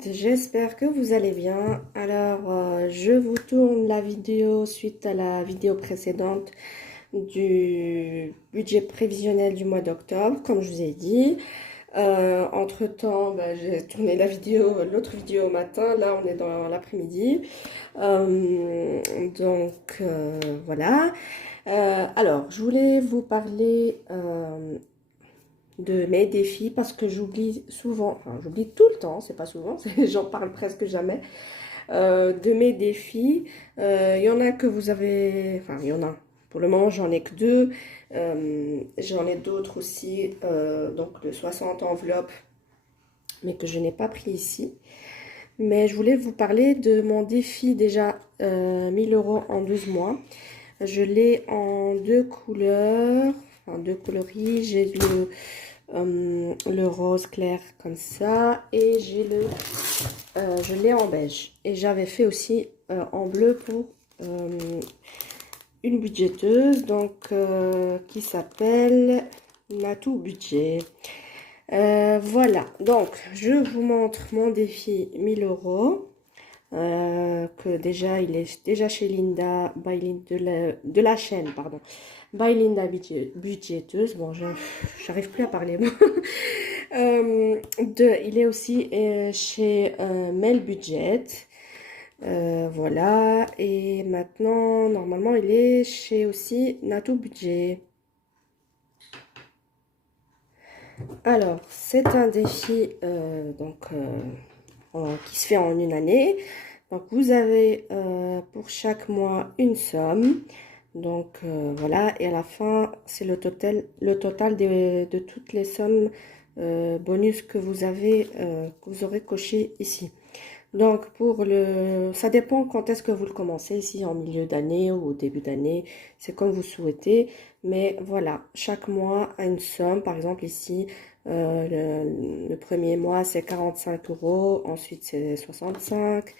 monde, j'espère que vous allez bien. Alors, je vous tourne la vidéo suite à la vidéo précédente du budget prévisionnel du mois d'octobre, comme je vous ai dit. Entre-temps, j'ai tourné l'autre vidéo au matin. Là, on est dans l'après-midi. Voilà. Alors, je voulais vous parler de mes défis parce que j'oublie souvent, enfin j'oublie tout le temps, c'est pas souvent, j'en parle presque jamais, de mes défis. Il y en a que vous avez, enfin il y en a, pour le moment j'en ai que deux. J'en ai d'autres aussi, donc de 60 enveloppes, mais que je n'ai pas pris ici. Mais je voulais vous parler de mon défi déjà 1000 € en 12 mois. Je l'ai en deux couleurs, enfin deux coloris. J'ai le rose clair comme ça et je l'ai en beige. Et j'avais fait aussi en bleu pour une budgéteuse donc qui s'appelle Natou Budget. Voilà, donc je vous montre mon défi 1000 €. Que déjà il est déjà chez Linda de la chaîne pardon by Linda budgéteuse. Bon, j'arrive plus à parler moi. Il est aussi chez Mel Budget. Voilà, et maintenant normalement il est chez aussi Natou Budget. Alors c'est un défi qui se fait en une année. Donc vous avez pour chaque mois une somme. Donc voilà, et à la fin c'est le total de toutes les sommes bonus que vous aurez coché ici. Donc ça dépend quand est-ce que vous le commencez, ici en milieu d'année ou au début d'année, c'est comme vous souhaitez. Mais voilà, chaque mois a une somme. Par exemple ici, le premier mois c'est 45 €, ensuite c'est 65,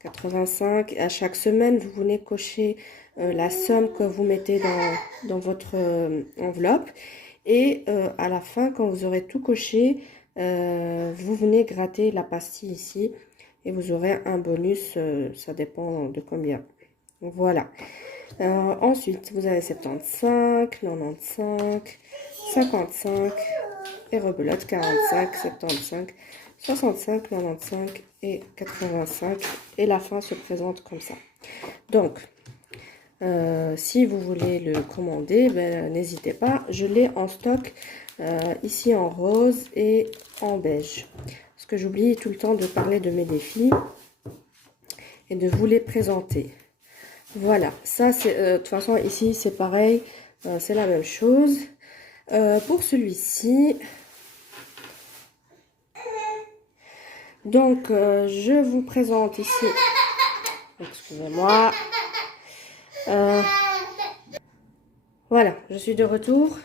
85. Et à chaque semaine, vous venez cocher la somme que vous mettez dans votre enveloppe. Et à la fin, quand vous aurez tout coché, vous venez gratter la pastille ici. Et vous aurez un bonus, ça dépend de combien. Voilà. Ensuite, vous avez 75, 95, 55 et rebelote 45, 75, 65, 95 et 85. Et la fin se présente comme ça. Donc, si vous voulez le commander, n'hésitez pas. Je l'ai en stock ici en rose et en beige. Parce que j'oublie tout le temps de parler de mes défis et de vous les présenter. Voilà, ça c'est de toute façon ici c'est pareil, c'est la même chose. Pour celui-ci, donc je vous présente ici, excusez-moi, voilà, je suis de retour.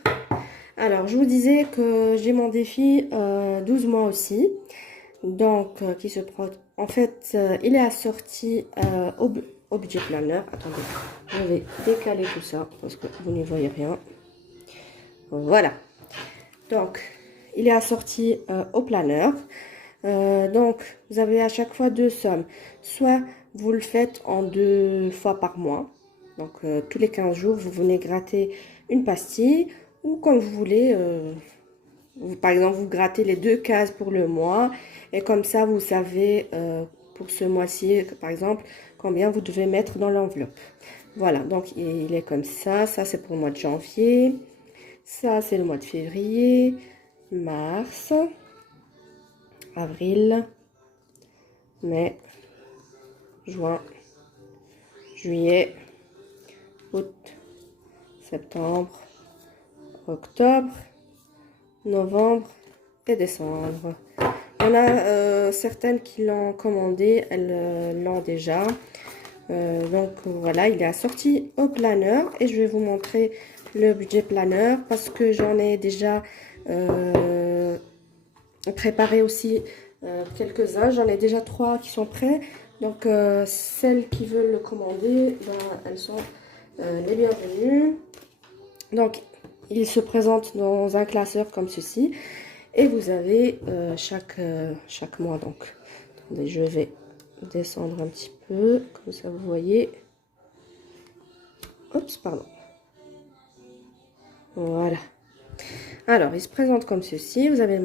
Alors je vous disais que j'ai mon défi 12 mois aussi. Donc, en fait, il est assorti au budget planner. Attendez, je vais décaler tout ça parce que vous n'y voyez rien. Voilà. Donc, il est assorti au planner. Donc, vous avez à chaque fois deux sommes. Soit vous le faites en 2 fois par mois. Donc, tous les 15 jours, vous venez gratter une pastille. Ou comme vous voulez... par exemple, vous grattez les 2 cases pour le mois et comme ça, vous savez pour ce mois-ci, par exemple, combien vous devez mettre dans l'enveloppe. Voilà, donc il est comme ça. Ça, c'est pour le mois de janvier. Ça, c'est le mois de février, mars, avril, mai, juin, juillet, août, septembre, octobre, novembre et décembre. Il y en a certaines qui l'ont commandé, elles l'ont déjà. Donc voilà, il est assorti au planner et je vais vous montrer le budget planner parce que j'en ai déjà préparé aussi quelques-uns. J'en ai déjà 3 qui sont prêts. Donc celles qui veulent le commander, elles sont les bienvenues. Donc il se présente dans un classeur comme ceci. Et vous avez chaque mois donc Et je vais descendre un petit peu, comme ça vous voyez. Oups, pardon. Voilà. Alors, il se présente comme ceci. Vous avez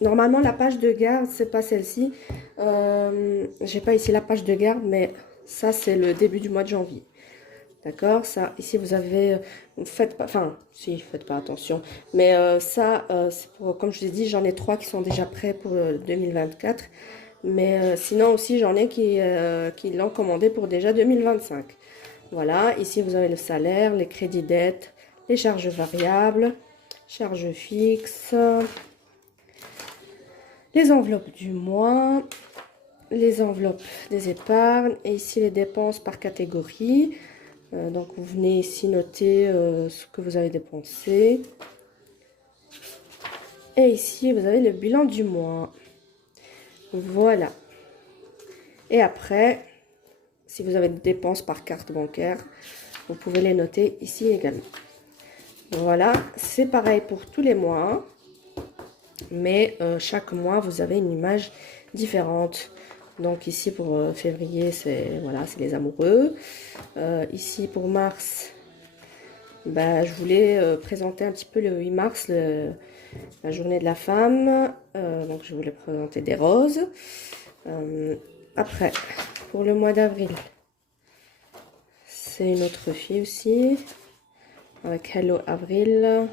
normalement la page de garde, c'est pas celle-ci. J'ai pas ici la page de garde, mais ça c'est le début du mois de janvier. D'accord, ça ici vous avez, faites pas, enfin si faites pas attention, mais ça c'est pour, comme je vous ai dit, j'en ai 3 qui sont déjà prêts pour 2024, mais sinon aussi j'en ai qui l'ont commandé pour déjà 2025. Voilà, ici vous avez le salaire, les crédits dettes, les charges variables, charges fixes, les enveloppes du mois, les enveloppes des épargnes, et ici les dépenses par catégorie. Donc vous venez ici noter ce que vous avez dépensé. Et ici vous avez le bilan du mois. Voilà. Et après, si vous avez des dépenses par carte bancaire, vous pouvez les noter ici également. Voilà, c'est pareil pour tous les mois. Mais chaque mois, vous avez une image différente. Donc ici pour février, c'est voilà, c'est les amoureux. Ici pour mars, bah, je voulais présenter un petit peu le 8 mars, la journée de la femme. Donc je voulais présenter des roses. Après, pour le mois d'avril, c'est une autre fille aussi. Avec Hello Avril.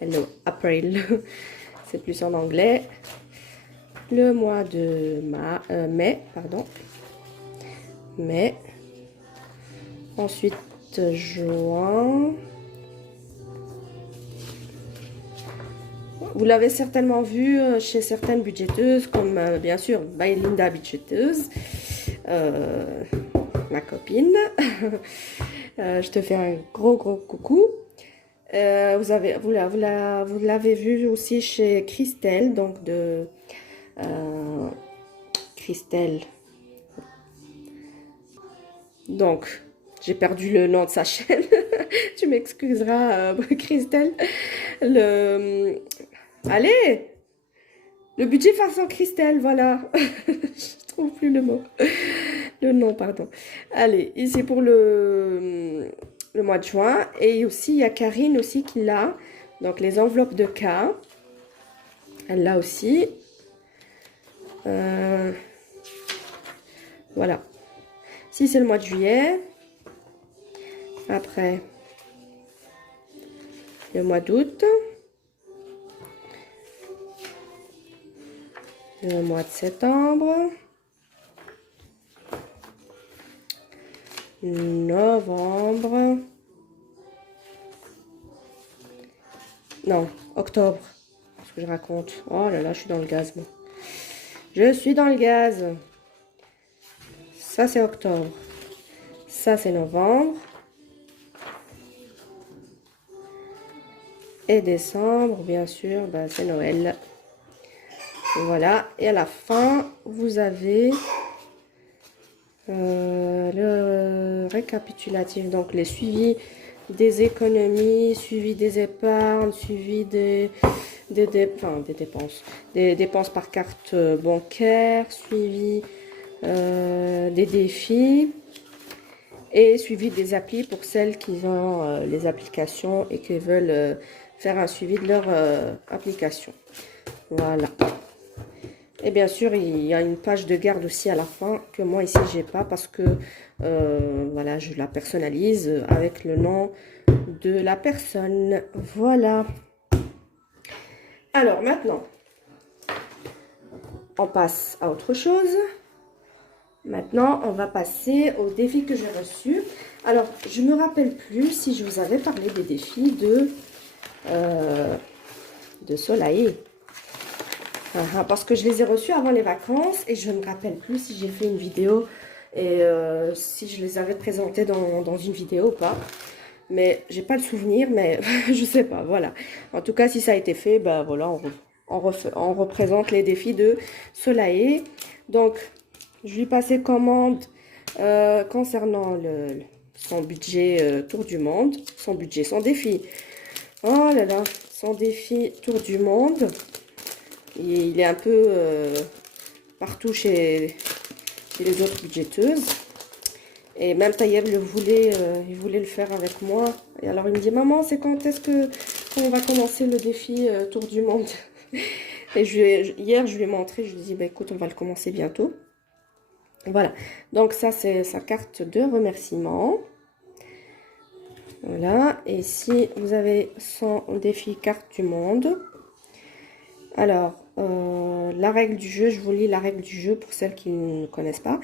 Hello April. C'est plus en anglais. Le mois de mai, pardon. Mai. Ensuite, juin. Vous l'avez certainement vu chez certaines budgéteuses, comme bien sûr by Linda Budgéteuse, ma copine. Je te fais un gros coucou. Vous l'avez vu aussi chez Christelle, donc de Christelle. Donc, j'ai perdu le nom de sa chaîne. Tu m'excuseras, Christelle. Allez, le budget façon Christelle, voilà. Je trouve plus le mot. Le nom, pardon. Allez, ici pour le mois de juin. Et aussi, il y a Karine aussi qui l'a. Donc, les enveloppes de cas. Elle l'a aussi. Voilà. Si c'est le mois de juillet. Après, le mois d'août. Le mois de septembre. Novembre. Non, octobre. Ce que je raconte. Oh là là, je suis dans le gaz, moi. Je suis dans le gaz. Ça, c'est octobre. Ça, c'est novembre. Et décembre, bien sûr, ben, c'est Noël. Voilà. Et à la fin, vous avez le récapitulatif. Donc, les suivis des économies, suivi des épargnes, suivi des dépenses. Des dépenses par carte bancaire, suivi des défis et suivi des applis pour celles qui ont les applications et qui veulent faire un suivi de leur application. Voilà. Et bien sûr, il y a une page de garde aussi à la fin que moi ici j'ai pas parce que voilà, je la personnalise avec le nom de la personne. Voilà. Alors maintenant, on passe à autre chose. Maintenant, on va passer aux défis que j'ai reçus. Alors, je ne me rappelle plus si je vous avais parlé des défis de Soleil. Parce que je les ai reçus avant les vacances et je ne me rappelle plus si j'ai fait une vidéo et si je les avais présentés dans une vidéo ou pas. Mais j'ai pas le souvenir, mais je sais pas, voilà. En tout cas, si ça a été fait, ben voilà, on représente les défis de Soleil. Donc, je lui passais commande concernant son budget tour du monde. Son défi. Oh là là, son défi tour du monde. Il est un peu partout chez les autres budgéteuses. Et même Taïeb il voulait le faire avec moi. Et alors il me dit, maman, c'est quand est-ce qu'on va commencer le défi Tour du Monde? Et hier, je lui ai montré, je lui ai dit, bah, écoute, on va le commencer bientôt. Voilà, donc ça, c'est sa carte de remerciement. Voilà, et ici, vous avez son défi carte du monde. Alors, la règle du jeu, je vous lis la règle du jeu pour celles qui ne connaissent pas.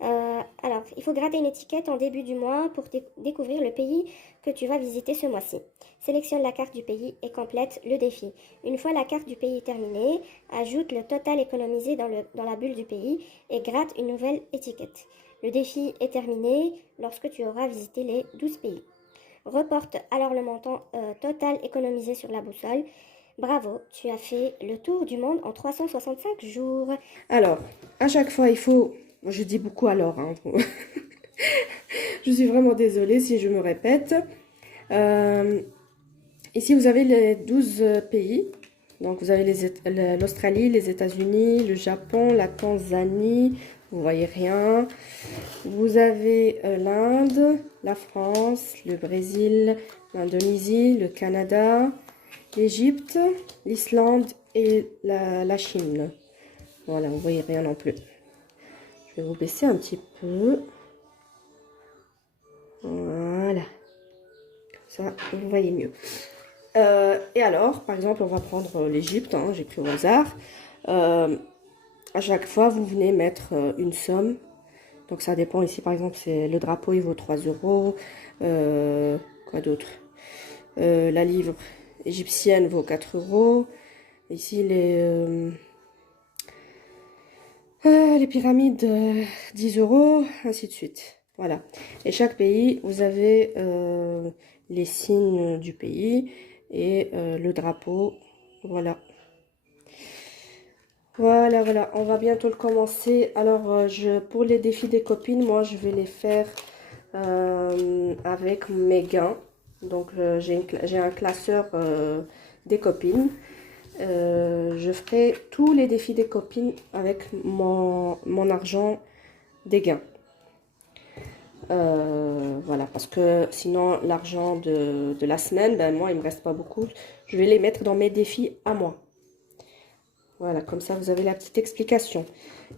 Alors, il faut gratter une étiquette en début du mois pour découvrir le pays que tu vas visiter ce mois-ci. Sélectionne la carte du pays et complète le défi. Une fois la carte du pays terminée, ajoute le total économisé dans la bulle du pays et gratte une nouvelle étiquette. Le défi est terminé lorsque tu auras visité les 12 pays. Reporte alors le montant total économisé sur la boussole. Bravo, tu as fait le tour du monde en 365 jours. Alors, à chaque fois, il faut... Je dis beaucoup alors, hein. Je suis vraiment désolée si je me répète. Ici, vous avez les 12 pays. Donc, vous avez l'Australie, les États-Unis, le Japon, la Tanzanie. Vous voyez rien. Vous avez l'Inde, la France, le Brésil, l'Indonésie, le Canada, l'Égypte, l'Islande et la Chine. Voilà, vous voyez rien non plus. Je vais vous baisser un petit peu. Voilà. Comme ça, vous voyez mieux. Et alors, par exemple, on va prendre l'Égypte. Hein, j'ai pris au hasard. À chaque fois, vous venez mettre une somme. Donc, ça dépend. Ici, par exemple, c'est le drapeau, il vaut 3 euros. Quoi d'autre? La livre égyptienne vaut 4 euros. Ici, les pyramides, 10 euros, ainsi de suite. Voilà. Et chaque pays, vous avez les signes du pays et le drapeau. Voilà. Voilà, voilà. On va bientôt le commencer. Alors, pour les défis des copines, moi, je vais les faire avec mes gains. Donc, j'ai un classeur des copines. Je ferai tous les défis des copines avec mon argent des gains. Voilà, parce que sinon l'argent de la semaine, ben moi il me reste pas beaucoup. Je vais les mettre dans mes défis à moi. Voilà, comme ça vous avez la petite explication.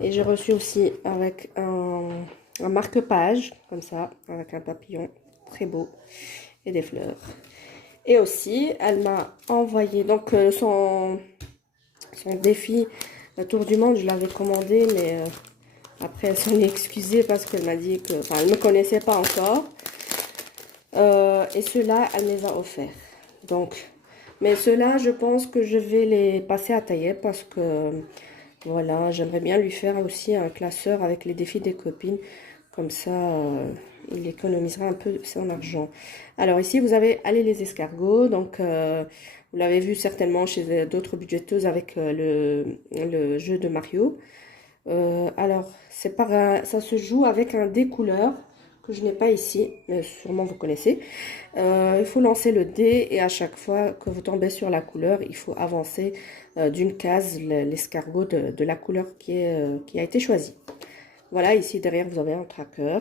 Et j'ai reçu aussi avec un marque-page, comme ça, avec un papillon très beau et des fleurs. Et aussi, elle m'a envoyé, donc son défi, le tour du monde, je l'avais commandé, mais après elle s'en est excusée parce qu'elle m'a dit que, enfin, elle ne me connaissait pas encore. Et ceux-là, elle me les a offerts. Donc, mais ceux-là, je pense que je vais les passer à tailler parce que, voilà, j'aimerais bien lui faire aussi un classeur avec les défis des copines. Comme ça, il économisera un peu son argent. Alors ici, vous avez Allez les escargots. Donc, vous l'avez vu certainement chez d'autres budgéteuses avec le jeu de Mario. Alors, ça se joue avec un dé couleur que je n'ai pas ici, mais sûrement vous connaissez. Il faut lancer le dé et à chaque fois que vous tombez sur la couleur, il faut avancer d'une case l'escargot de la couleur qui a été choisie. Voilà, ici derrière vous avez un tracker.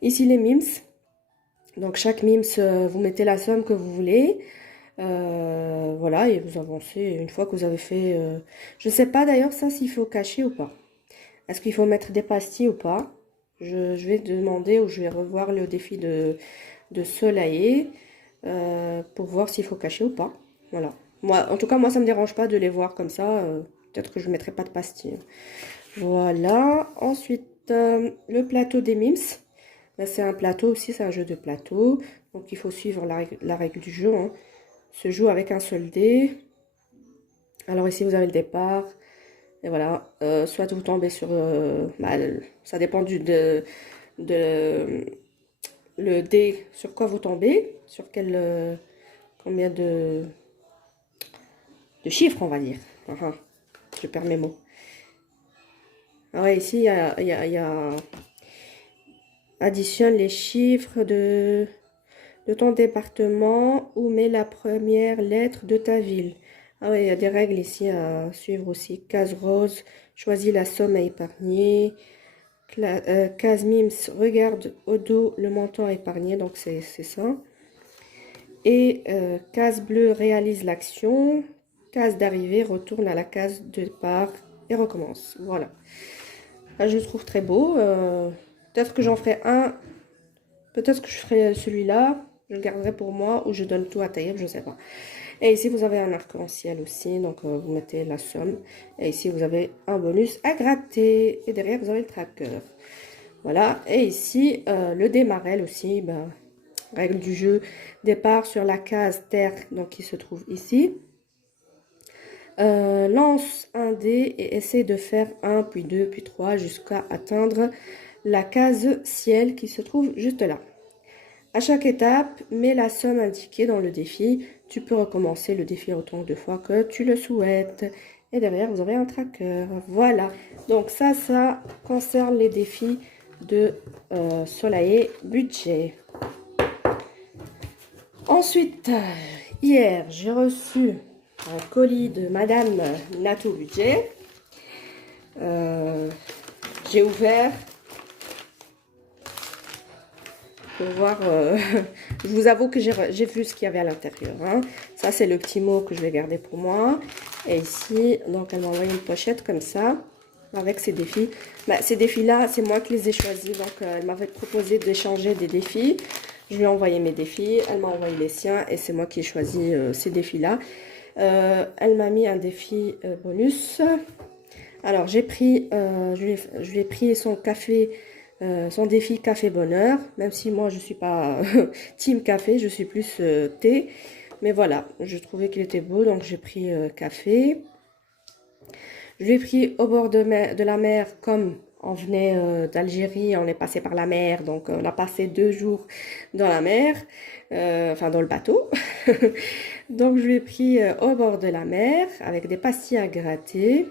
Ici les mims. Donc chaque mims, vous mettez la somme que vous voulez. Voilà, et vous avancez une fois que vous avez fait... je ne sais pas d'ailleurs ça s'il faut cacher ou pas. Est-ce qu'il faut mettre des pastilles ou pas? Je vais demander ou je vais revoir le défi de Soleil pour voir s'il faut cacher ou pas. Voilà. Moi, en tout cas, moi, ça me dérange pas de les voir comme ça. Peut-être que je ne mettrai pas de pastilles. Voilà. Ensuite, le plateau des mims. Là, c'est un plateau aussi, c'est un jeu de plateau. Donc, il faut suivre la règle du jeu. Hein. Se joue avec un seul dé. Alors ici, vous avez le départ. Et voilà, soit vous tombez sur... bah, ça dépend le dé sur quoi vous tombez, sur combien de chiffres, on va dire. Je perds mes mots. Ah ouais, ici, il y a additionne les chiffres de ton département ou mets la première lettre de ta ville. Ah oui, il y a des règles ici à suivre aussi. Case rose, choisis la somme à épargner. Case mims, regarde au dos le montant à épargner, donc c'est ça. Et case bleue, réalise l'action. Case d'arrivée, retourne à la case de départ et recommence. Voilà. Là, je le trouve très beau. Peut-être que j'en ferai un. Peut-être que je ferai celui-là. Je le garderai pour moi ou je donne tout à Taïeb, je ne sais pas. Et ici, vous avez un arc-en-ciel aussi. Donc, vous mettez la somme. Et ici, vous avez un bonus à gratter. Et derrière, vous avez le tracker. Voilà. Et ici, le démarrel aussi. Ben, règle du jeu. Départ sur la case terre, donc qui se trouve ici. Lance un dé et essaie de faire 1, puis 2, puis 3 jusqu'à atteindre la case ciel qui se trouve juste là. À chaque étape, mets la somme indiquée dans le défi. Tu peux recommencer le défi autant de fois que tu le souhaites. Et derrière, vous avez un tracker. Voilà. Donc ça concerne les défis de Soleil budget. Ensuite, hier, j'ai reçu un colis de Madame Nato Budget. J'ai ouvert pour voir. Je vous avoue que j'ai vu ce qu'il y avait à l'intérieur. Hein. Ça, c'est le petit mot que je vais garder pour moi. Et ici, donc, elle m'a envoyé une pochette comme ça, avec ces défis. Bah, ces défis-là, c'est moi qui les ai choisis. Donc, elle m'avait proposé d'échanger des défis. Je lui ai envoyé mes défis. Elle m'a envoyé les siens. Et c'est moi qui ai choisi ces défis-là. Elle m'a mis un défi bonus. Alors, j'ai pris, je lui ai pris son café, son défi café bonheur, même si moi je suis pas team café, je suis plus thé. Mais voilà, je trouvais qu'il était beau, donc j'ai pris café. Je lui ai pris au bord de la mer, comme on venait d'Algérie, on est passé par la mer, donc on a passé 2 jours dans la mer, enfin dans le bateau. Donc je lui ai pris au bord de la mer avec des pastilles à gratter.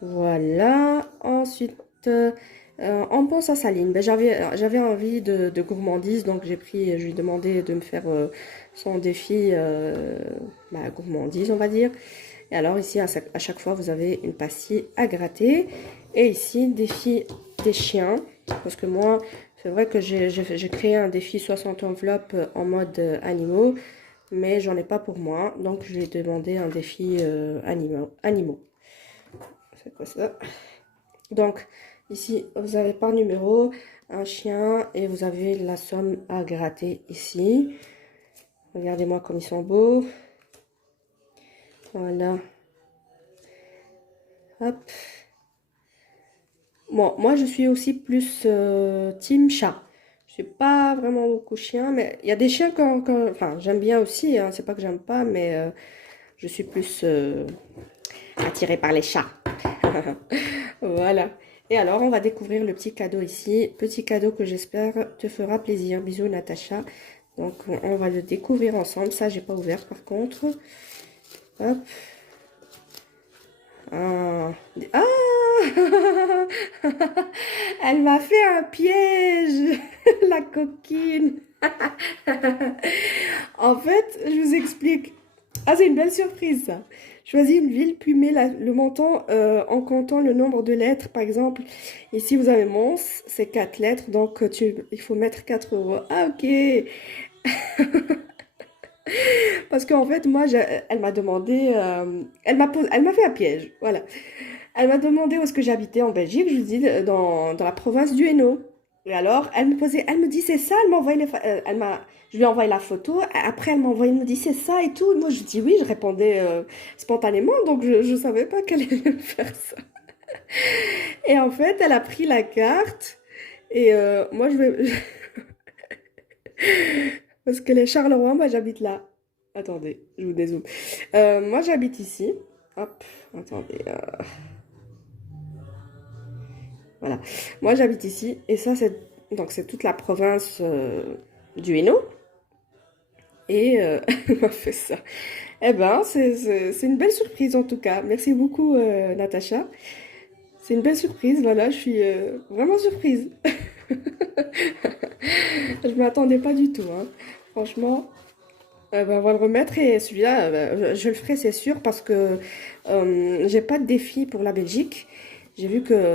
Voilà. Ensuite, on pense à Saline. Ben, j'avais envie de gourmandise, donc je lui ai demandé de me faire son défi gourmandise, on va dire. Et alors ici, à chaque fois, vous avez une pastille à gratter. Et ici, défi des chiens. Parce que moi, c'est vrai que j'ai créé un défi 60 enveloppes en mode animaux, mais j'en ai pas pour moi. Donc, je lui ai demandé un défi animaux. C'est quoi ça? Donc, ici, vous avez par numéro un chien et vous avez la somme à gratter ici. Regardez-moi comme ils sont beaux. Voilà. Hop. Bon, moi, je suis aussi plus team chat. Je suis pas vraiment beaucoup chien, mais il y a des chiens enfin, j'aime bien aussi. Hein, c'est pas que j'aime pas, mais je suis plus attirée par les chats. Voilà. Et alors, on va découvrir le petit cadeau ici. Petit cadeau que j'espère te fera plaisir. Bisous, Natacha. Donc, on va le découvrir ensemble. Ça, j'ai pas ouvert par contre. Hop. Ah, elle m'a fait un piège, la coquine. En fait, je vous explique. Ah, c'est une belle surprise, ça. Choisis une ville, puis mets le montant en comptant le nombre de lettres. Par exemple, ici, vous avez Mons, c'est 4 lettres, donc il faut mettre 4 euros. Ah, ok. Parce qu'en fait, moi, elle m'a demandé, elle m'a fait un piège, voilà. Elle m'a demandé où est-ce que j'habitais en Belgique. Je lui dis dans la province du Hainaut. Et alors, elle me dit c'est ça. Elle m'a envoyé je lui ai envoyé la photo. Après, elle me dit c'est ça et tout. Et moi, je dis oui. Je répondais spontanément, donc je savais pas qu'elle allait me faire ça. Et en fait, elle a pris la carte. Et moi, je vais parce que les Charleroi, moi, j'habite là. Attendez, je vous dézoome. Moi, j'habite ici. Hop, attendez. Voilà. Moi, j'habite ici. Et ça, c'est toute la province du Hainaut. Et elle m'a fait ça. Eh ben, c'est une belle surprise en tout cas. Merci beaucoup, Natacha. C'est une belle surprise. Voilà, je suis vraiment surprise. Je ne m'attendais pas du tout. Hein. Franchement. Ben, on va le remettre et celui-là, je le ferai, c'est sûr, parce que j'ai pas de défi pour la Belgique. J'ai vu que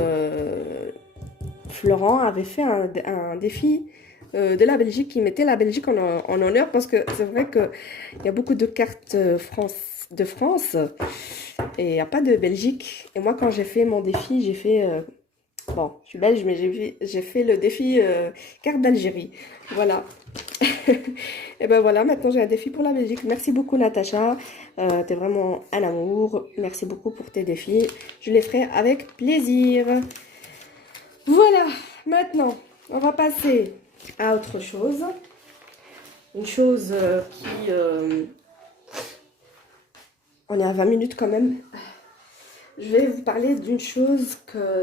Florent avait fait un défi de la Belgique qui mettait la Belgique en honneur parce que c'est vrai qu'il y a beaucoup de cartes de France et il n'y a pas de Belgique. Et moi, quand j'ai fait mon défi, j'ai fait. Bon, je suis belge, mais j'ai fait le défi carte d'Algérie. Voilà. Et ben voilà, maintenant j'ai un défi pour la Belgique. Merci beaucoup, Natacha. T'es vraiment un amour. Merci beaucoup pour tes défis. Je les ferai avec plaisir. Voilà, maintenant, on va passer à autre chose. Une chose qui... on est à 20 minutes quand même. Je vais vous parler d'une chose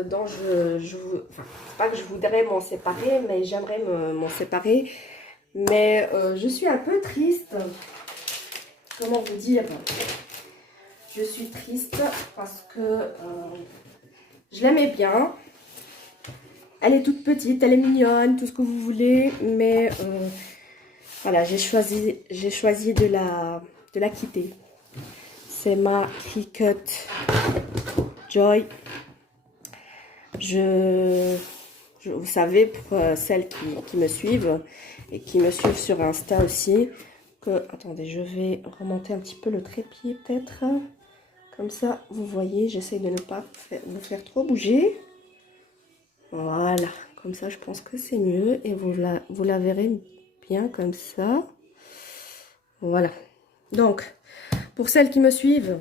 dont enfin, c'est pas que je voudrais m'en séparer, mais j'aimerais m'en séparer. Mais je suis un peu triste. Comment vous dire? Je suis triste parce que je l'aimais bien. Elle est toute petite, elle est mignonne, tout ce que vous voulez. Mais voilà, j'ai choisi de la quitter. C'est ma Cricut Joy. Vous savez, pour celles qui me suivent et qui me suivent sur Insta aussi, que... Attendez, je vais remonter un petit peu le trépied peut-être. Comme ça, vous voyez, j'essaie de ne pas vous faire trop bouger. Voilà, comme ça, je pense que c'est mieux. Et vous la verrez bien comme ça. Voilà. Donc, pour celles qui me suivent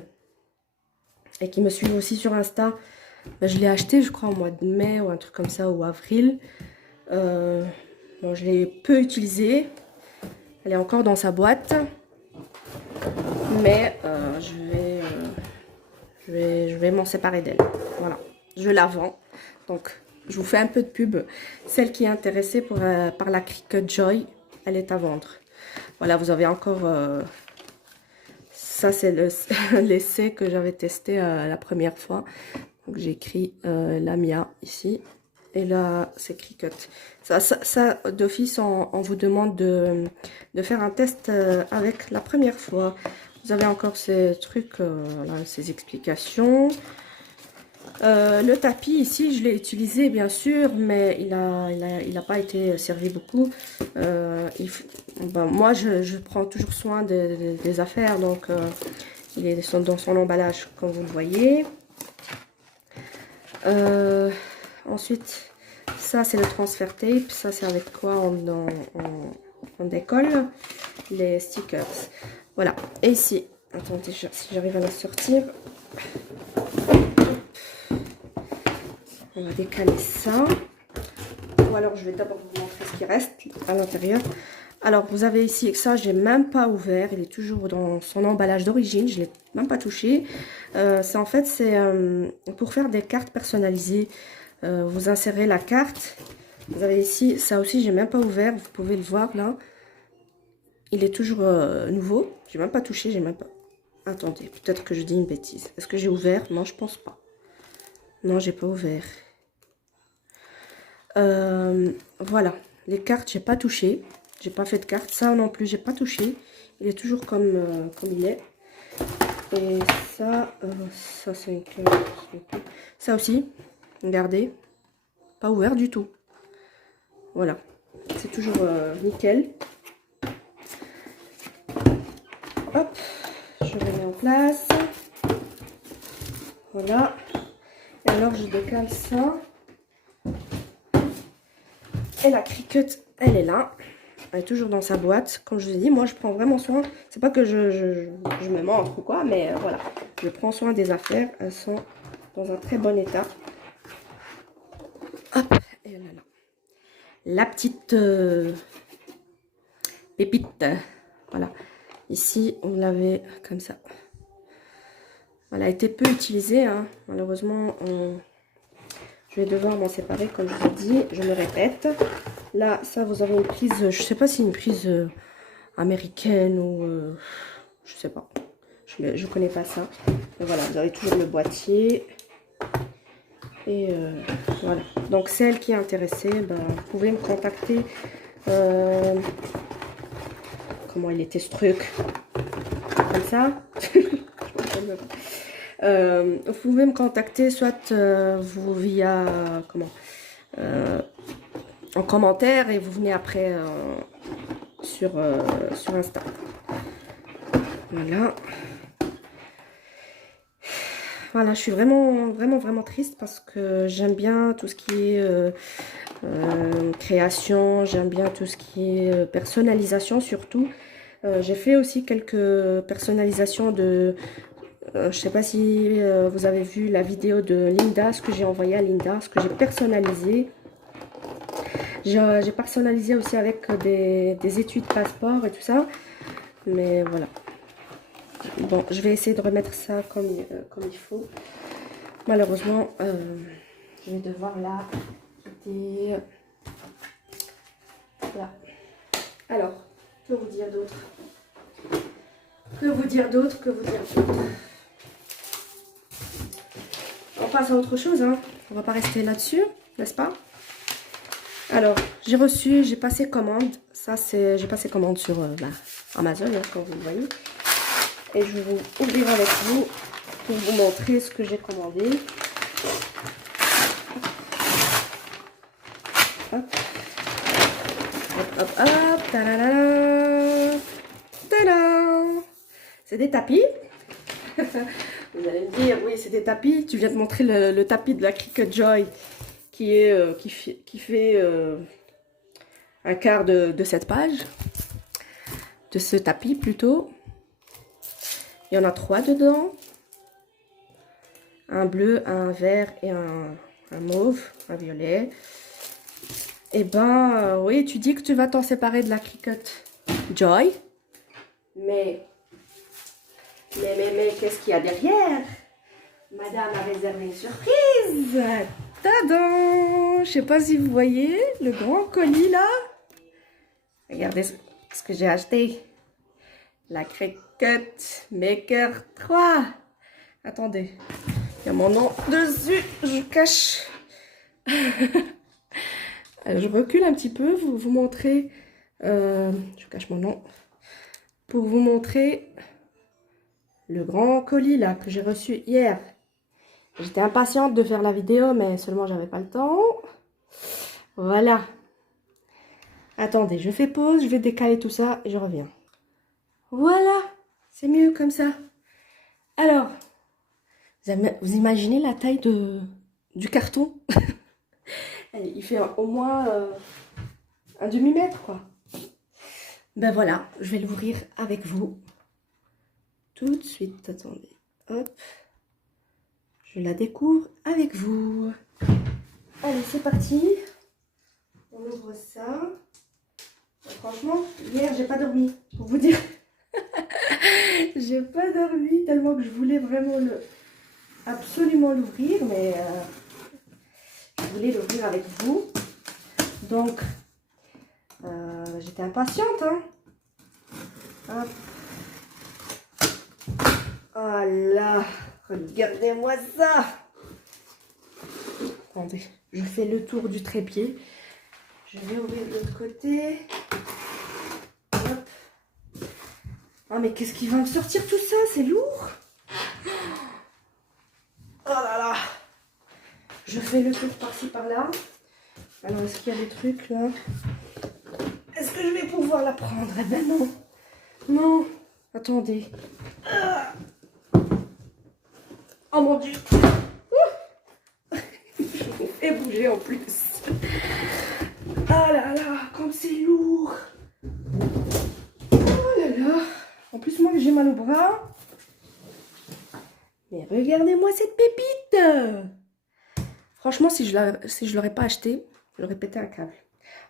et qui me suivent aussi sur Insta, je l'ai acheté, je crois, au mois de mai ou un truc comme ça, ou avril. Bon, je l'ai peu utilisée. Elle est encore dans sa boîte. Mais je vais m'en séparer d'elle. Voilà. Je la vends. Donc, je vous fais un peu de pub. Celle qui est intéressée par la Cricut Joy, elle est à vendre. Voilà, vous avez encore... ça, c'est l'essai que j'avais testé la première fois. Donc, j'ai écrit la Mia ici. Et là, c'est Cricut. Ça d'office, on vous demande de faire un test avec la première fois. Vous avez encore ces trucs, là, ces explications. Le tapis ici, je l'ai utilisé bien sûr, mais il a pas été servi beaucoup. Ben, moi, je prends toujours soin des affaires, donc il est dans son emballage, comme vous le voyez. Ensuite, ça c'est le transfer tape. Ça c'est avec quoi on décolle les stickers. Voilà. Et ici, attendez, si j'arrive à la sortir. On va décaler ça. Ou alors je vais d'abord vous montrer ce qui reste à l'intérieur. Alors vous avez ici, ça j'ai même pas ouvert. Il est toujours dans son emballage d'origine. Je l'ai même pas touché. C'est en fait, c'est pour faire des cartes personnalisées. Vous insérez la carte. Vous avez ici, ça aussi j'ai même pas ouvert. Vous pouvez le voir là. Il est toujours nouveau. J'ai même pas touché, j'ai même pas... Attendez, peut-être que je dis une bêtise. Est-ce que j'ai ouvert? Non, je pense pas. Non, j'ai pas ouvert. Voilà, les cartes, j'ai pas touché. J'ai pas fait de carte. Ça non plus, j'ai pas touché. Il est toujours comme il est. Et ça, ça c'est une clé. Ça aussi, regardez, pas ouvert du tout. Voilà, c'est toujours nickel. Hop, je remets en place. Voilà. Et alors je décale ça. Et la Cricut, elle est là. Elle est toujours dans sa boîte. Comme je vous ai dit, moi je prends vraiment soin. C'est pas que je me montre ou quoi, mais voilà. Je prends soin des affaires. Elles sont dans un très bon état. Hop, et là, là. La petite pépite. Voilà. Ici, on l'avait comme ça. Elle a été peu utilisée, hein. Malheureusement, je vais devoir m'en séparer, comme je vous ai dit. Je me répète. Là, ça, vous avez une prise, je sais pas si une prise américaine ou... je sais pas. Je connais pas ça. Mais voilà, vous avez toujours le boîtier. Et voilà. Donc, celle qui est intéressée, ben, vous pouvez me contacter. comment il était ce truc. Comme ça. Vous pouvez me contacter soit vous via comment en commentaire et vous venez après sur Insta. Voilà. Voilà, je suis vraiment triste parce que j'aime bien tout ce qui est création, j'aime bien tout ce qui est personnalisation surtout. J'ai fait aussi quelques personnalisations de... je sais pas si vous avez vu la vidéo de Linda, ce que j'ai envoyé à Linda, ce que j'ai personnalisé. J'ai personnalisé aussi avec des étuis de passeport et tout ça. Mais voilà. Bon, je vais essayer de remettre ça comme il faut. Malheureusement, je vais devoir là quitter. Voilà. Alors, que vous dire d'autre? Que vous dire d'autre? Que vous dire d'autre? On passe à autre chose, hein. On va pas rester là-dessus, n'est-ce pas? Alors, j'ai passé commande. Ça, c'est, j'ai passé commande sur Amazon, hein, comme vous le voyez. Et je vais vous ouvrir avec vous pour vous montrer ce que j'ai commandé. Hop, hop, hop, ta-da-da, ta-da. C'est des tapis. Vous allez me dire, oui, c'est des tapis. Tu viens de montrer le tapis de la Cricut Joy qui fait un quart de cette page. De ce tapis plutôt. Il y en a 3 dedans. Un bleu, un vert et un mauve, un violet. Et ben, oui, tu dis que tu vas t'en séparer de la Cricut Joy. Mais qu'est-ce qu'il y a derrière? Madame a réservé une surprise. Tadam! Je sais pas si vous voyez le grand colis là. Regardez ce que j'ai acheté. La Cricut Maker 3. Attendez. Il y a mon nom dessus. Je cache. Alors, je recule un petit peu. Vous montrer. Je cache mon nom. Pour vous montrer le grand colis là que j'ai reçu hier. J'étais impatiente de faire la vidéo, mais seulement j'avais pas le temps. Voilà. Attendez, je fais pause, je vais décaler tout ça et je reviens. Voilà, c'est mieux comme ça. Alors, vous imaginez la taille du carton? Il fait au moins un demi-mètre, quoi. Ben voilà, je vais l'ouvrir avec vous. Tout de suite, attendez. Hop. Je la découvre avec vous. Allez, c'est parti. On ouvre ça. Franchement, hier, j'ai pas dormi, pour vous dire. J'ai pas dormi tellement que je voulais vraiment absolument l'ouvrir, mais je voulais l'ouvrir avec vous. Donc, j'étais impatiente, hein. Hop. Oh là, regardez-moi ça. Attendez, je fais le tour du trépied. Je vais ouvrir de l'autre côté. Hop. Oh, mais qu'est-ce qui va me sortir tout ça? C'est lourd. Oh là là. Je fais le tour par-ci par-là. Alors, est-ce qu'il y a des trucs là? Est-ce que je vais pouvoir la prendre? Eh ben non. Non. Attendez. Oh mon Dieu. Je vous fais bouger en plus. Ah là là, comme c'est lourd. Oh là là. En plus, moi, j'ai mal au bras. Mais regardez-moi cette pépite. Franchement, si je l'aurais pas acheté, j'aurais pété un câble.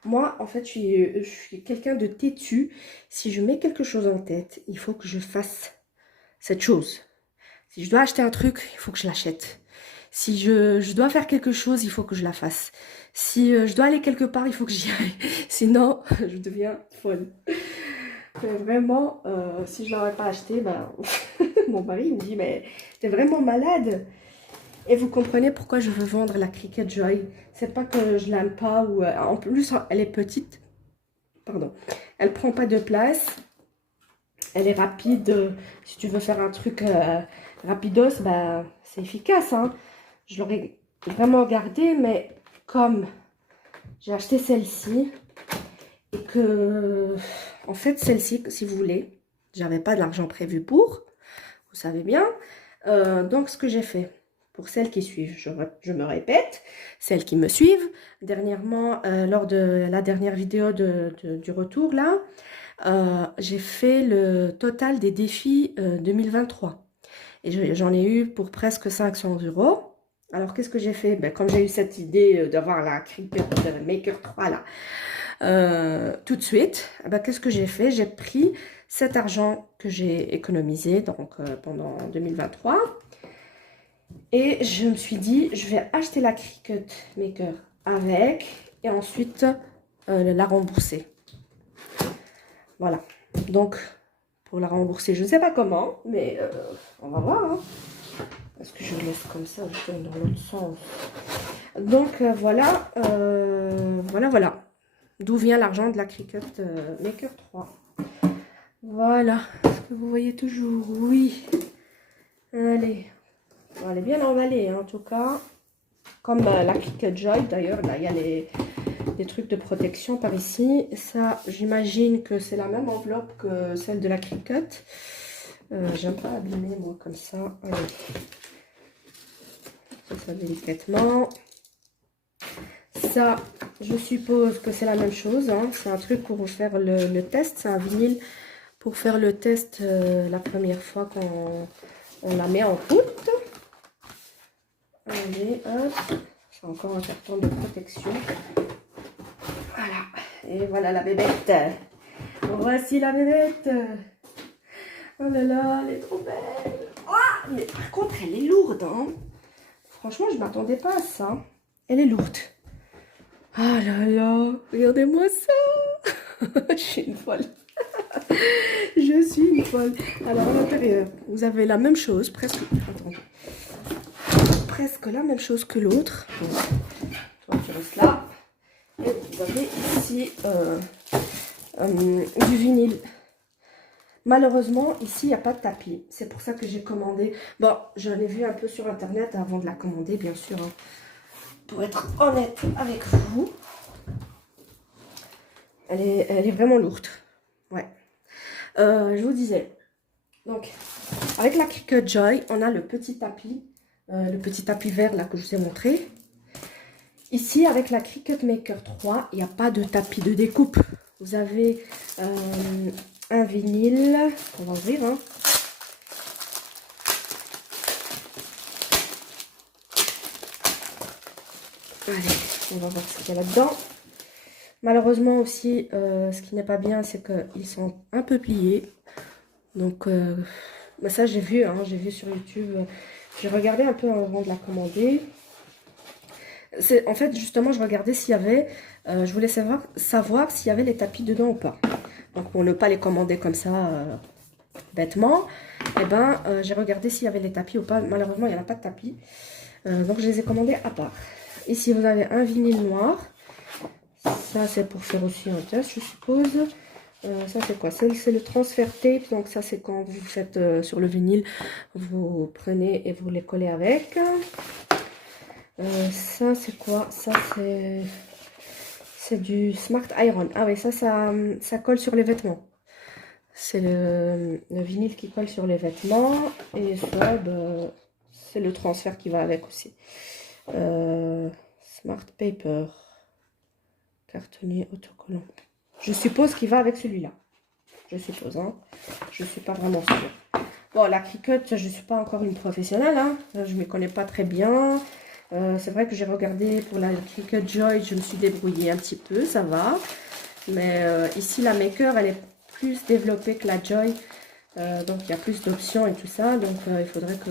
Moi, en fait, je suis quelqu'un de têtu. Si je mets quelque chose en tête, il faut que je fasse cette chose. Si je dois acheter un truc, il faut que je l'achète. Si je dois faire quelque chose, il faut que je la fasse. Si je dois aller quelque part, il faut que j'y aille. Sinon, je deviens folle. Mais vraiment, si je ne l'aurais pas acheté, ben, mon mari me dit, mais t'es vraiment malade. Et vous comprenez pourquoi je veux vendre la Cricut Joy. C'est pas que je l'aime pas, ou en plus, elle est petite. Pardon. Elle prend pas de place. Elle est rapide. Si tu veux faire un truc rapidos, bah, c'est efficace. Hein. Je l'aurais vraiment gardé, mais comme j'ai acheté celle-ci et que, en fait, celle-ci, si vous voulez, j'avais pas de l'argent prévu pour, vous savez bien. Donc, ce que j'ai fait, pour celles qui suivent, je me répète, celles qui me suivent, dernièrement, lors de la dernière vidéo du retour, là, j'ai fait le total des défis 2023. Et j'en ai eu pour presque 500 €. Alors, qu'est-ce que j'ai fait? Ben, comme j'ai eu cette idée d'avoir la Cricut Maker 3 là, tout de suite, ben, qu'est-ce que j'ai fait? J'ai pris cet argent que j'ai économisé donc, pendant 2023 et je me suis dit, je vais acheter la Cricut Maker avec et ensuite la rembourser. Voilà. Donc, pour la rembourser, je ne sais pas comment, mais on va voir. Hein. Parce que je laisse comme ça, je tourne dans l'autre sens. Donc, voilà. Voilà. D'où vient l'argent de la Cricut Maker 3. Voilà. Est-ce que vous voyez toujours? Oui. Allez. Bon, elle est bien emballée, hein, en tout cas. Comme la Cricut Joy, d'ailleurs. Là, il y a des trucs de protection par ici. Ça, j'imagine que c'est la même enveloppe que celle de la Cricut. J'aime pas abîmer, moi, comme ça. Allez. Ça délicatement. Ça, je suppose que c'est la même chose. Hein. C'est un truc pour faire le test. C'est un vinyle pour faire le test la première fois qu'on la met en route. Allez, hop. C'est encore un carton de protection. Voilà. Et voilà la bébête. Voici la bébête. Oh là là, elle est trop belle. Ah, mais par contre, elle est lourde. Hein. Franchement, je ne m'attendais pas à ça. Elle est lourde. Ah là là, regardez-moi ça. Je suis une folle. Je suis une folle. Alors, à l'intérieur, vous avez la même chose, presque. Attendez. Presque la même chose que l'autre. Toi, tu restes là. Et vous avez ici du vinyle. Malheureusement, ici, il n'y a pas de tapis. C'est pour ça que j'ai commandé. Bon, j'en ai vu un peu sur Internet avant de la commander, bien sûr. Hein. Pour être honnête avec vous. Elle est vraiment lourde. Ouais. Je vous disais. Donc, avec la Cricut Joy, on a le petit tapis vert là que je vous ai montré. Ici, avec la Cricut Maker 3, il n'y a pas de tapis de découpe. Vous avez un vinyle. On va ouvrir. Hein. Allez, on va voir ce qu'il y a là-dedans. Malheureusement aussi, ce qui n'est pas bien, c'est qu'ils sont un peu pliés. Donc, bah ça j'ai vu, hein, j'ai vu sur YouTube. J'ai regardé un peu avant de la commander. En fait, justement, je regardais s'il y avait... je voulais savoir s'il y avait les tapis dedans ou pas. Donc, pour ne pas les commander comme ça, bêtement, eh ben, j'ai regardé s'il y avait les tapis ou pas. Malheureusement, il n'y en a pas de tapis. Donc, je les ai commandés à part. Ici, vous avez un vinyle noir. Ça, c'est pour faire aussi un test, je suppose. Ça, c'est quoi? C'est le transfert tape. Donc, ça, c'est quand vous faites sur le vinyle, vous prenez et vous les collez avec. Ça, c'est quoi? Ça, c'est du Smart Iron. Ah oui, ça colle sur les vêtements. C'est le vinyle qui colle sur les vêtements. Et ça, bah, c'est le transfert qui va avec aussi. Smart Paper. Cartonnier autocollant. Je suppose qu'il va avec celui-là. Je suppose, hein. Je ne suis pas vraiment sûre. Bon, la Cricut, je ne suis pas encore une professionnelle, hein. Je ne m'y connais pas très bien. C'est vrai que j'ai regardé pour la Cricut Joy, je me suis débrouillée un petit peu, ça va. Mais ici, la Maker, elle est plus développée que la Joy. Donc, il y a plus d'options et tout ça. Donc, il faudrait que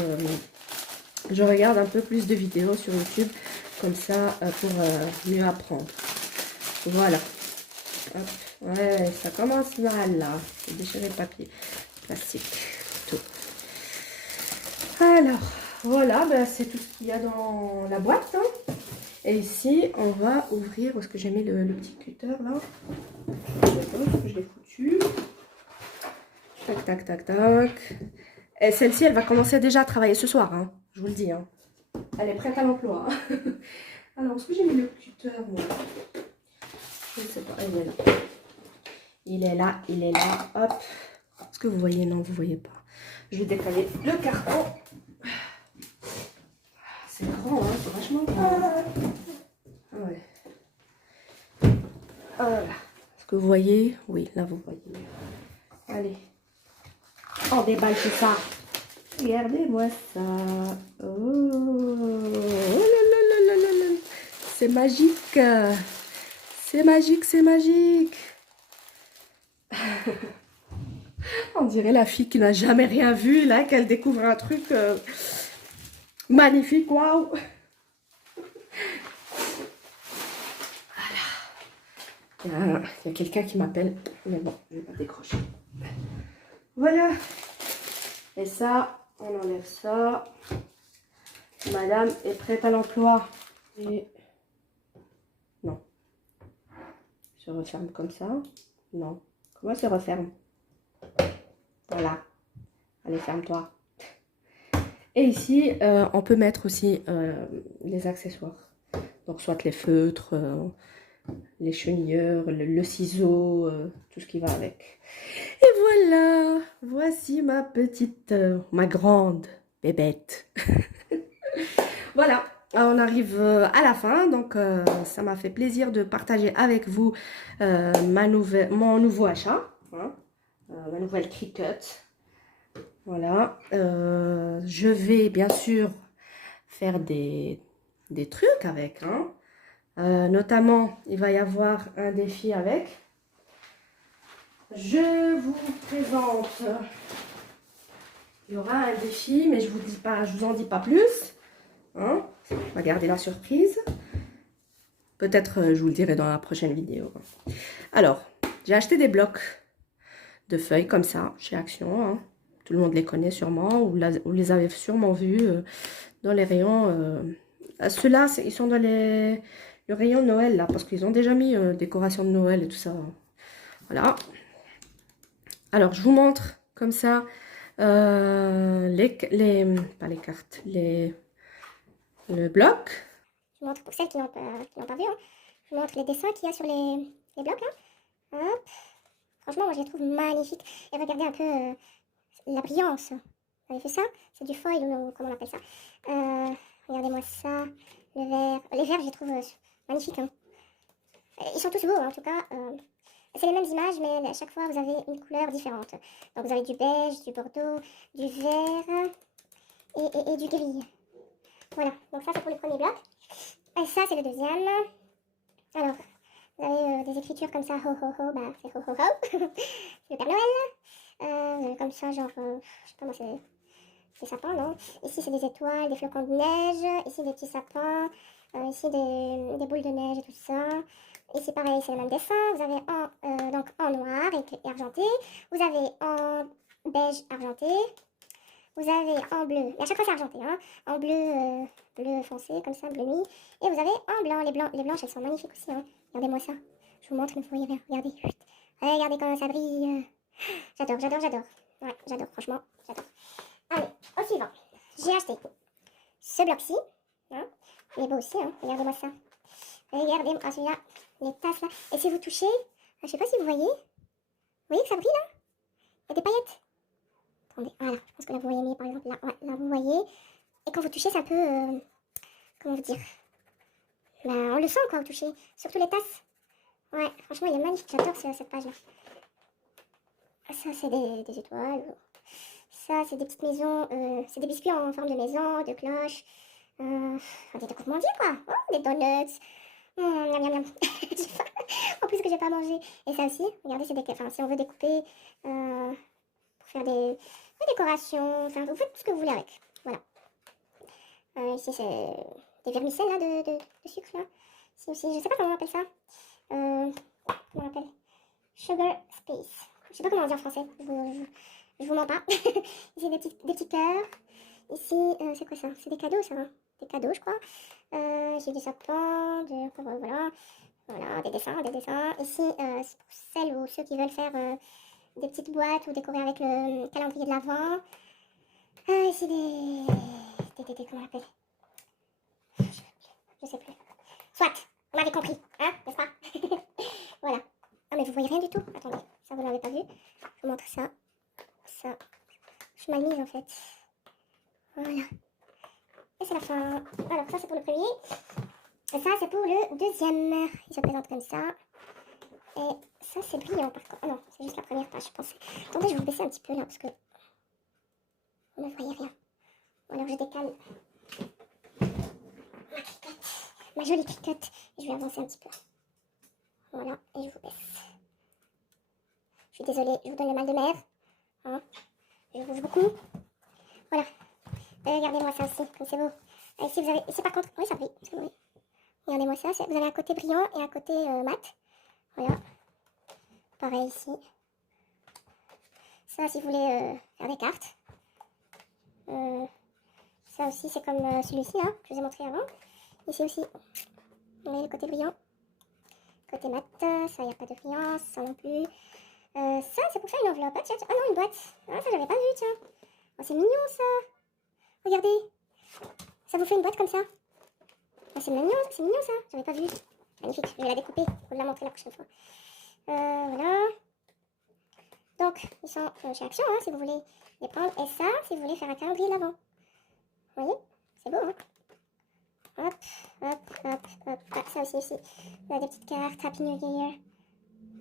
je regarde un peu plus de vidéos sur YouTube. Comme ça, pour mieux apprendre. Voilà. Hop. Ouais, ça commence mal là. J'ai déchiré le papier plastique. Tout. Alors, voilà, ben, c'est tout ce qu'il y a dans la boîte. Hein. Et ici, on va ouvrir. Où est-ce que j'ai mis le petit cutter là? Je l'ai foutu. Tac, tac, tac, tac. Et celle-ci, elle va commencer déjà à travailler ce soir, hein. Je vous le dis, hein. Elle est prête à l'emploi. Alors, est-ce que j'ai mis le cutter, moi? Je ne sais pas, il est là. Il est là, il est là. Hop. Est-ce que vous voyez? Non, vous voyez pas. Je vais décaler le carton. C'est grand, hein, c'est vachement grand. Ah ouais. Voilà. Est-ce que vous voyez? Oui, là vous voyez. Allez. On déballe tout ça. Regardez-moi ça. Oh là là là là là là. C'est magique. C'est magique, c'est magique. On dirait la fille qui n'a jamais rien vu, là, qu'elle découvre un truc magnifique. Waouh. Voilà. Il y a quelqu'un qui m'appelle. Mais bon, je ne vais pas décrocher. Voilà. Et ça, on enlève ça. Madame est prête à l'emploi. Et non. Se referme comme ça. Non. Comment se referme? Voilà. Allez, ferme-toi. Et ici, on peut mettre aussi les accessoires. Donc, soit les feutres, les chenilleurs, le ciseau, tout ce qui va avec. Et voilà. Voici ma petite, ma grande bébête. Voilà. On arrive à la fin, donc ça m'a fait plaisir de partager avec vous mon nouveau achat, hein, ma nouvelle Cricut. Voilà. Je vais bien sûr faire des trucs avec, hein. Notamment, il va y avoir un défi avec. Je vous présente. Il y aura un défi, mais je vous en dis pas plus. Hein, on va garder la surprise. Peut-être je vous le dirai dans la prochaine vidéo. Alors, j'ai acheté des blocs de feuilles comme ça chez Action. Hein. Tout le monde les connaît sûrement, ou les avez sûrement vus dans les rayons. Ceux-là, ils sont dans le rayon Noël, là, parce qu'ils ont déjà mis décoration de Noël et tout ça. Voilà. Alors, je vous montre comme ça pas les cartes, le bloc. Je vous montre pour celles qui n'ont pas vu. Hein. Je vous montre les dessins qu'il y a sur les blocs. Là. Hop. Franchement, moi je les trouve magnifiques. Et regardez un peu la brillance. Vous avez fait ça? C'est du foil ou comment on appelle ça? Regardez-moi ça. Le vert. Les verts, je les trouve magnifiques. Hein. Ils sont tous beaux, hein, en tout cas. C'est les mêmes images, mais à chaque fois, vous avez une couleur différente. Donc, vous avez du beige, du bordeaux, du vert et du gris. Voilà. Donc, ça, c'est pour le premier bloc. Et ça, c'est le deuxième. Alors, vous avez des écritures comme ça. Ho, ho, ho. Bah, c'est ho, ho, ho. C'est le Père Noël. Vous avez comme ça, genre, je sais pas moi, c'est sapins, non? Ici, c'est des étoiles, des flocons de neige. Ici, des petits sapins. Ici, des boules de neige et tout ça. Ici, pareil, c'est le même dessin. Vous avez donc en noir et argenté. Vous avez en beige argenté. Vous avez en bleu. Et à chaque fois, c'est argenté. Hein, en bleu, bleu foncé, comme ça, bleu nuit. Et vous avez en blanc. Les blanches, elles sont magnifiques aussi. Hein. Regardez-moi ça. Je vous montre une fois. Regardez. Regardez comment ça brille. J'adore, j'adore, j'adore. Ouais, j'adore, franchement. J'adore. Allez, au suivant. J'ai acheté ce bloc-ci. Hein. Il est beau aussi. Hein. Regardez-moi ça. Regardez-moi celui-là. Les tasses là. Et si vous touchez, je sais pas si vous voyez. Vous voyez que ça brille là? Il y a des paillettes. Attendez, voilà, je pense que là vous voyez mieux par exemple. Là, ouais, là vous voyez. Et quand vous touchez, ça peut. Comment vous dire? Bah, on le sent quand vous touchez. Surtout les tasses. Ouais, franchement, il est magnifique. J'adore cette page là. Ça, c'est des étoiles. Ça, c'est des petites maisons. C'est des biscuits en forme de maison, de cloche. Des trucs manger quoi. Oh, des donuts. Miam, miam, miam. En plus que j'ai pas mangé. Et ça aussi, regardez, c'est enfin, si on veut découper pour faire des décorations, enfin, vous faites tout ce que vous voulez avec. Voilà. Ici, c'est des vermicelles là, de sucre là. Ici aussi, je sais pas comment on appelle ça. Comment on appelle? Sugar Space. Je sais pas comment on dit en français. Je vous mens pas. Ici, des petits cœurs. Ici, c'est quoi ça? C'est des cadeaux, ça. Hein, des cadeaux, je crois. J'ai des sapins, voilà, des dessins. Ici, c'est pour celles ou ceux qui veulent faire des petites boîtes ou décorer avec le calendrier de l'Avent. Ici comment on l'appelle? Je sais plus. Soit, on m'avait compris, hein, n'est-ce pas? Voilà. Ah mais vous voyez rien du tout. Attendez, ça vous l'avez pas vu. Je vous montre ça. Ça. Je suis mal mise en fait. Voilà. Et c'est la fin. Alors ça c'est pour le premier. Et ça c'est pour le deuxième. Il se présente comme ça. Et ça c'est brillant par contre. Ah non, c'est juste la première page je pensais. Attendez, je vais vous baisser un petit peu là parce que vous ne voyez rien. Alors je décale ma cricotte. Ma jolie cricotte. Et je vais avancer un petit peu. Voilà, et je vous baisse. Je suis désolée, je vous donne le mal de mer. Hein, je bouge beaucoup. Voilà. Regardez-moi ça aussi, comme c'est beau. Ici, vous avez. Ici, par contre, oui, ça brille. Oui. Regardez-moi ça. Vous avez un côté brillant et un côté mat. Voilà. Pareil ici. Ça, si vous voulez faire des cartes. Ça aussi, c'est comme celui-ci, là, que je vous ai montré avant. Ici aussi, vous voyez le côté brillant. Côté mat, ça, il n'y a pas de brillant. Ça non plus. Ça, c'est pour faire une enveloppe. Ah, tiens, tiens. Ah non, une boîte. Ah, ça, j'avais pas vu, tiens. Oh, c'est mignon, ça. Regardez. Ça vous fait une boîte comme ça. Ah, c'est mignon, ça. J'avais pas vu. Magnifique. Je vais la découper pour la montrer la prochaine fois. Voilà. Donc, ils sont chez Action, hein, si vous voulez les prendre. Et ça, si vous voulez faire un calendrier de l'avant. Vous voyez? C'est beau, hein? Hop, hop, hop, hop. Ah, ça aussi, ici. Vous avez des petites cartes. Happy New Year.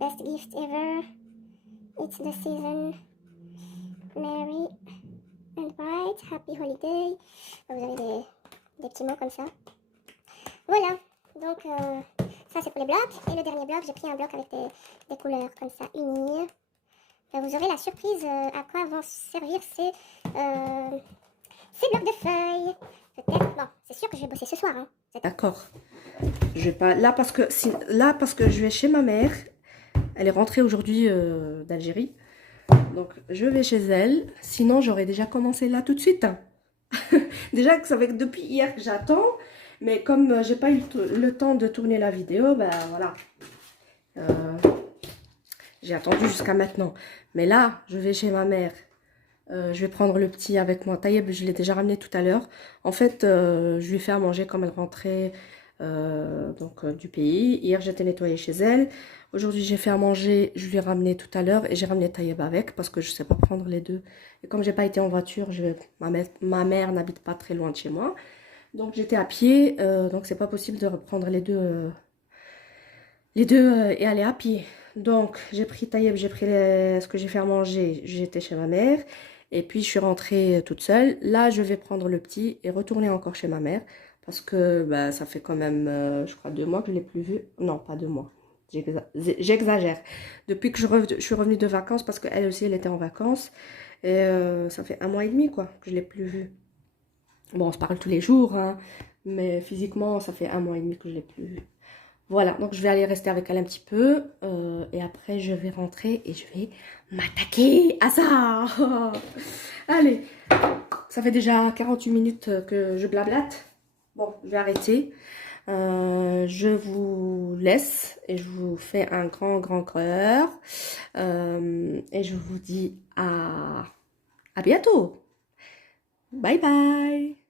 Best gift ever. It's the season. Merry and bright. Happy holiday. Vous avez des petits mots comme ça. Voilà. Donc, ça c'est pour les blocs. Et le dernier bloc, j'ai pris un bloc avec des couleurs comme ça, unies. Vous aurez la surprise à quoi vont servir ces blocs de feuilles. Peut-être. Bon, c'est sûr que je vais bosser ce soir. Hein. D'accord. Je vais pas là parce que je vais chez ma mère. Elle est rentrée aujourd'hui d'Algérie. Donc je vais chez elle. Sinon j'aurais déjà commencé là tout de suite. Hein. Déjà que ça fait depuis hier que j'attends. Mais comme j'ai pas eu le temps de tourner la vidéo, ben voilà. J'ai attendu jusqu'à maintenant. Mais là, je vais chez ma mère. Je vais prendre le petit avec moi. Taïeb, je l'ai déjà ramené tout à l'heure. En fait, je lui ai fait à manger comme elle rentrait du pays. Hier, j'étais nettoyée chez elle. Aujourd'hui, j'ai fait à manger. Je lui ai ramené tout à l'heure. Et j'ai ramené Taïeb avec parce que je ne sais pas prendre les deux. Et comme j'ai pas été en voiture, ma mère n'habite pas très loin de chez moi. Donc, j'étais à pied. Donc, c'est pas possible de reprendre les deux et aller à pied. Donc, j'ai pris Taïeb, j'ai pris ce que j'ai fait à manger. J'étais chez ma mère. Et puis, je suis rentrée toute seule. Là, je vais prendre le petit et retourner encore chez ma mère. Parce que bah, ça fait quand même, je crois, 2 mois que je ne l'ai plus vu. Non, pas 2 mois. J'exagère. Depuis que je suis revenue de vacances, parce qu'elle aussi, elle était en vacances. Et ça fait 1 mois et demi, quoi, que je ne l'ai plus vue. Bon, on se parle tous les jours, hein, mais physiquement, ça fait 1 mois et demi que je ne l'ai plus vue. Voilà, donc je vais aller rester avec elle un petit peu. Et après, je vais rentrer et je vais m'attaquer à ça. Allez, ça fait déjà 48 minutes que je blablate. Bon, je vais arrêter. Je vous laisse et je vous fais un grand cœur. Et je vous dis à bientôt. Bye bye.